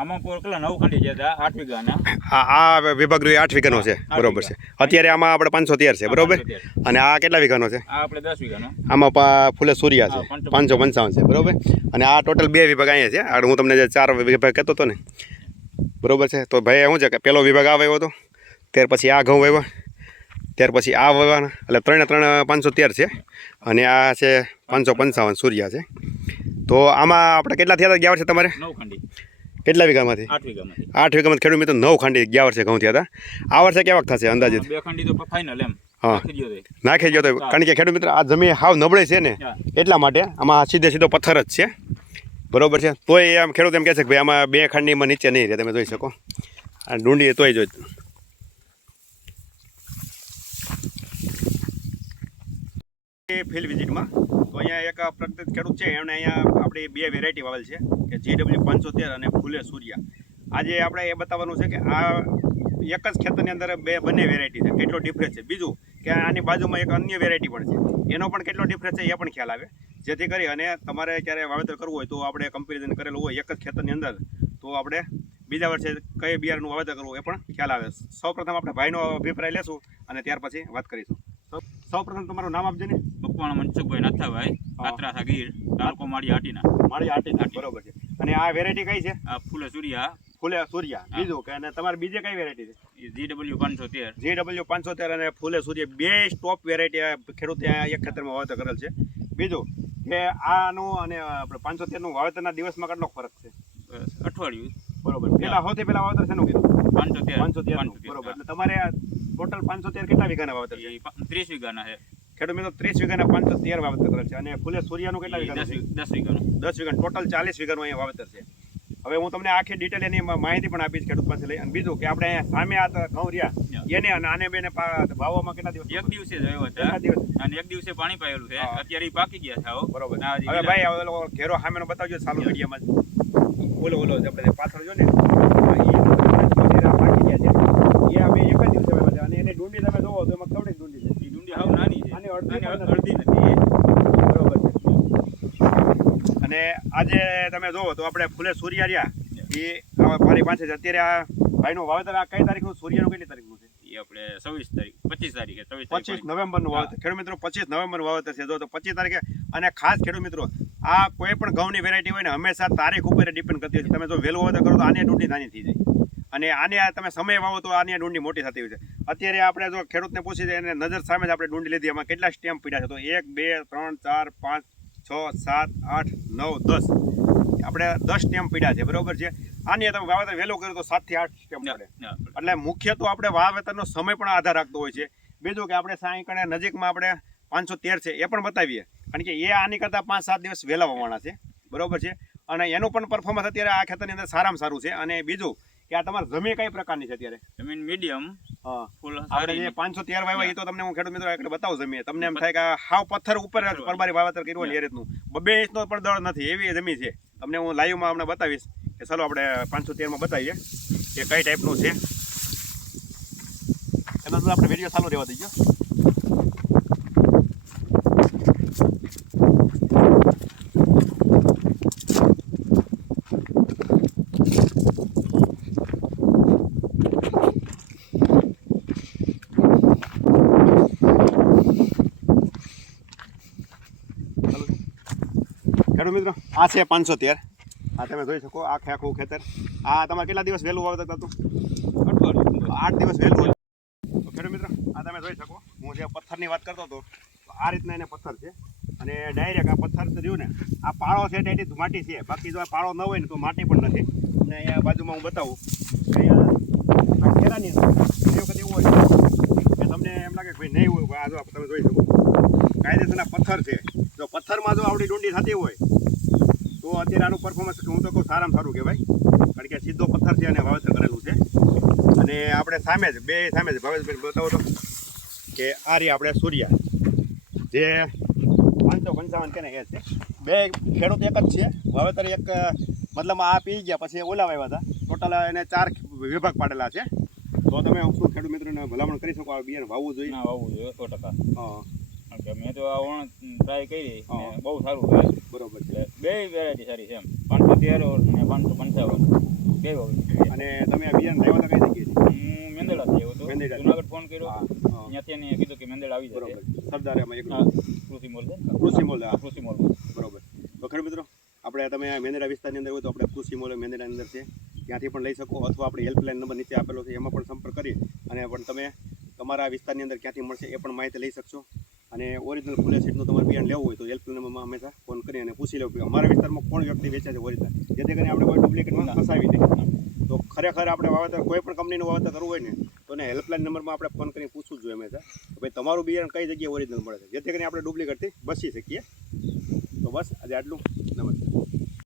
આમાં કેટલા 9 ખાંડી જતા 8 વીઘાના. આ વિભાગ 8 વીઘાનો છે, બરોબર છે. અત્યારે આમાં આપણે 513 છે, બરોબર. અને આ કેટલા વીઘાનો છે? આ આપણે 10 વીઘાનો. આમાં ફૂલે સૂર્યા છે 555 છે, બરોબર. અને આ ટોટલ 2 વિભાગ અહીંયા છે. આ હું તમને જે 4 વિભાગ કહેતો હતો ને, બરોબર છે. તો ભાઈ શું છે કે પહેલો વિભાગ આ વાવ્યો હતો, ત્યાર પછી આ ઘઉં વાવ્યા, ત્યાર પછી આ વાવવાના, એટલે 3 513 છે. અને આ છે 555 સૂર્યા છે. તો આમાં આપણે કેટલા થયા હતા ગયા વર્ષે તમારે? 9 ખાંડી. કેટલા વીઘામાંથી? 8 વીઘામાંથી. 8 વીઘામાં ખેડૂત મિત્રો 9 ખાંડી ગયા વર્ષે ઘઉં થયા હતા. આ વર્ષે કેવાક થશે અંદાજિત? 2 ખાંડી તો ફાઇનલ એમ. હા, નાખી ગયો તો, કારણ કે ખેડૂત મિત્રો આ જમીન હાવ નબળે છે ને, એટલા માટે આમાં સીધો પથ્થર જ છે, બરોબર છે. તોય આમ ખેડૂત એમ કહે છે કે ભાઈ આમાં 2 ખાંડીમાં નીચે નહીં રહે, તમે જોઈ શકો. આ ડુંડી તોય જોઈ ફિલ્ડ વિઝિટમાં તો અહીંયા એક પ્રગતિત ખેડૂત છે, એમણે અહીંયા આપણી 2 વેરાયટી વાવેલ છે કે GW 513 અને ફૂલે સૂર્યા. આજે આપણે એ બતાવવાનું છે કે આ એક જ ખેતરની અંદર બંને વેરાયટી છે, કેટલો ડિફરન્સ છે. બીજું કે આની બાજુમાં એક અન્ય વેરાયટી પણ છે, એનો પણ કેટલો ડિફરન્સ છે એ પણ ખ્યાલ આવે, જેથી કરી અને તમારે ક્યારે વાવેતર કરવું હોય તો આપણે કમ્પેરિઝન કરેલું હોય એક જ ખેતરની અંદર, તો આપણે બીજા વર્ષે કઈ બિયારણનું વાવેતર કરવું એ પણ ખ્યાલ આવે. સૌપ્રથમ આપણે ભાઈનો અભિપ્રાય લેશું અને ત્યાર પછી વાત કરીશું. સૌપ્રથમ તમારું નામ આપજો ને. મકવાણા મનસુખભાઈ નાથાભાઈ, કાતરાસા ગીર, તાલુકો માળી હાટીના. બરોબર છે. અને આ વેરાયટી કઈ છે? આ ફૂલે સૂર્યા. બીજું કે અને તમારે બીજે કઈ વેરાયટી છે? GW 513. GW 513 અને ફૂલે સૂર્યા, 2 ટોપ વેરાયટી ખેડૂતે એક ખેતરમાં વાવેતર કરેલ છે. બીજું કે આનું અને આપણે 513 નું વાવેતરના દિવસમાં કેટલો ફરક છે? અઠવાડિયું. બરોબર. સૌથી પહેલા વાવેતર શેનું કીધું? 513. બરોબર. એટલે તમારે ટોટલ 513 કેટલા વીઘાના વાવેતર છે? 30 વીઘાના છે. ખેડૂત મિત્રો 30 વીઘાના 513 વાવેતર કરેલ છે. અને ફૂલે સૂર્યાનું કેટલા વીઘાનું? 10 વીઘાનું. 10 વીઘાનું. ટોટલ 40 વીઘાનું અહીંયા વાવેતર છે. હવે હું તમને આખી ડિટેલ એની માહિતી પણ આપીશ ખેડૂત પાસે લઈ. અને બીજું કે આપણે અહીંયા સામે આ ઘઉં રહ્યા એને અને આને બેને વાવવામાં કેટલા દિવસ? એક દિવસે જ આવ્યો હતા અને એક દિવસે પાણી પાયેલું છે. અત્યારે ઈ પાકી ગયા છે. બરોબર. હવે ભાઈ ઓલો ઘેરો સામેનો બતાવજો ચાલુ વિડીયોમાં. ઓલો આપણે પાછળ જો ને પાકી ગયા છે. એ આપણે એક જ દિવસે વાવ્યા છે. અને એની ડુંડી તમે જોવો તો એમાં કેવડી ડુંડી છે? ઈ ડુંડી હાવ નાની છે. આની અડધી નથી. બરોબર છે. અને આજે તમે જોવો તો આપણે ફૂલે સૂર્યા રહ્યા એ મારી પાસે છે. અત્યારે આ ભાઈનું વાવેતર આ કઈ તારીખનું? સૂર્યનું કેટલી તારીખનું છે? એ આપણે 25 તારીખે 25 નવેમ્બરનું વાવેતર. ખેડૂત મિત્રો 25 નવેમ્બર વાવેતર છે. જો તો 25 તારીખે. અને ખાસ ખેડૂત મિત્રો આ કોઈ પણ ઘઉંની વેરાયટી હોય ને હંમેશા તારીખ ઉપર ડિપેન્ડ કરતી હોય છે. તમે જો વહેલું વાવેતર કરો તો આની ડુંડી નાની થઈ જાય, અને આને તમે સમય વાવો તો આની ડુંડી મોટી થતી હોય છે. અત્યારે આપણે જો ખેડૂતને પૂછી જાય એને નજર સામે જ આપણે ડુંડી લીધી, એમાં કેટલા સ્ટેમ્પ પીડ્યા છે? તો 1 2 3 4 5 6 7 8 9 10 આપણે 10 સ્ટેમ્પ પીડ્યા છે, બરોબર છે. આની તમે વાવેતર વહેલું કર્યું તો 7 થી 8 સ્ટેમ્પ પડે. એટલે મુખ્ય તો આપણે વાવેતરનો સમય પણ આધાર રાખતો હોય છે. બીજું કે આપણે સાંઈ કણે નજીકમાં આપણે 513 છે એ પણ બતાવીએ, કારણ કે એ આની કરતાં 5-7 દિવસ વહેલા વાવવાના છે, બરોબર છે. અને એનું પણ પરફોર્મન્સ અત્યારે આ ખેતરની અંદર સારામાં સારું છે. અને બીજું કે આ તમારી જમીન કઈ પ્રકારની છે અત્યારે? જમીન મીડિયમ. આપણે જે 513 વાવ્યા એ તો તમને હું ખેડૂત મિત્રો આગળ બતાવું જમીન. તમને એમ થાય કે હાવ પથ્થર ઉપર પરબારી વાવેતર કર્યું હોય એ રીતનું 2 ઇંચનો પણ દળ નથી એવી જમીન છે. તમને હું લાઈવમાં હમણાં બતાવીશ કે ચાલો આપણે 513માં બતાવીએ કે કઈ ટાઈપનું છે. એમાં આપણે વિડીયો ચાલુ રહેવા દઈએ. ખેડૂત મિત્રો આ છે 513. આ તમે જોઈ શકો આખું ખેતર. આ તમારે કેટલા દિવસ વહેલું વાવેતર થતું? 8 દિવસ વહેલું. તો ખેડૂત મિત્રો આ તમે જોઈ શકો હું જે પથ્થરની વાત કરતો હતો આ રીતના એને પથ્થર છે. અને ડાયરેક્ટ આ પથ્થર રહ્યું ને આ પાળો છે તે માટી છે, બાકી જો આ પાળો ન હોય ને તો માટી પણ નથી. અને અહીંયા બાજુમાં હું બતાવું કે અહીંયા આ ઘેરાની અંદર ઘણી વખત એવું હોય કે તમને એમ લાગે કે ભાઈ નહીં હોય. આ જો તમે જોઈ શકો કાયદેસરના પથ્થર છે. જો પથ્થરમાં જો આવડી ડુંડી થતી હોય તો અત્યારે આનું પરફોર્મન્સ હું તો કહું સારામાં સારું કહેવાય, કારણ કે સીધો પથ્થર છે અને વાવેતર કરેલું છે. અને આપણે સામે જ ભાવેશભાઈ બતાવો તો કે આ રહી આપણે સૂર્યા જે 555 કે ને એ છે. 2 ખેડૂત એક જ છે, વાવેતર એક મતલબ આ પી ગયા પછી ઓલા વાવ્યા હતા. ટોટલ એને 4 વિભાગ પાડેલા છે. તો તમે શું ખેડૂત મિત્રોને ભલામણ કરી શકો આ બિયારણ વાવવું જોઈએ? ના, વાવવું જોઈએ 100%. હા, કારણ કે મેં તો આ ઓણ ટ્રાય કરી બહુ સારું થાય. બરોબર છે. એટલે 2 વેરાયટી સારી છે એમ, 513 અને 555. બે વાવેતર. અને તમે આ બિયારણ લાવ્યા હતા કઈ જગ્યાએથી? હું મેંદરડાથી આવ્યો હતો. મેંદરડા. જુનાગઢ ફોન કર્યો હા, હતો. હા. ત્યાંથી એને કીધું કે મેંદરડા આવી જશે. બરોબર. સરદાર એમાં એક હા, કૃષિ મોલ છે ને? કૃષિ મોલ, હા. કૃષિ મોલ. બરોબર. તો ખેડૂત મિત્રો આપણે તમે આ મેંદરડા વિસ્તારની અંદર હોય તો આપણે કૃષિ મોલ મેંદરડાની અંદર છે, ત્યાંથી પણ લઈ શકો, અથવા આપણે હેલ્પલાઇન નંબર નીચે આપેલો છે એમાં પણ સંપર્ક કરી અને પણ તમે તમારા વિસ્તારની અંદર ક્યાંથી મળશે એ પણ માહિતી લઈ શકશો. અને ઓરિજિનલ ફૂલે સીડનું તમારે બિયારણ લેવું હોય તો હેલ્પલાઇન નંબરમાં હંમેશા ફોન કરી અને પૂછી લેવું કે અમારા વિસ્તારમાં કોણ વ્યક્તિ વેચે છે ઓરિજિનલ, જેથી કરીને આપણે કોઈ ડુપ્લિકેટ ફસાવી નહીં. તો ખરેખર આપણે વાવેતર કોઈ પણ કંપનીનું વાવેતર કરવું હોય ને તો એને હેલ્પલાઇન નંબરમાં આપણે ફોન કરીને પૂછવું જ જોઈએ હંમેશા કે ભાઈ તમારું બિયારણ કઈ જગ્યાએ ઓરિજિનલ મળે છે, જેથી કરીને આપણે ડુપ્લિકેટથી બચી શકીએ. તો બસ આજે આટલું. નમસ્કાર.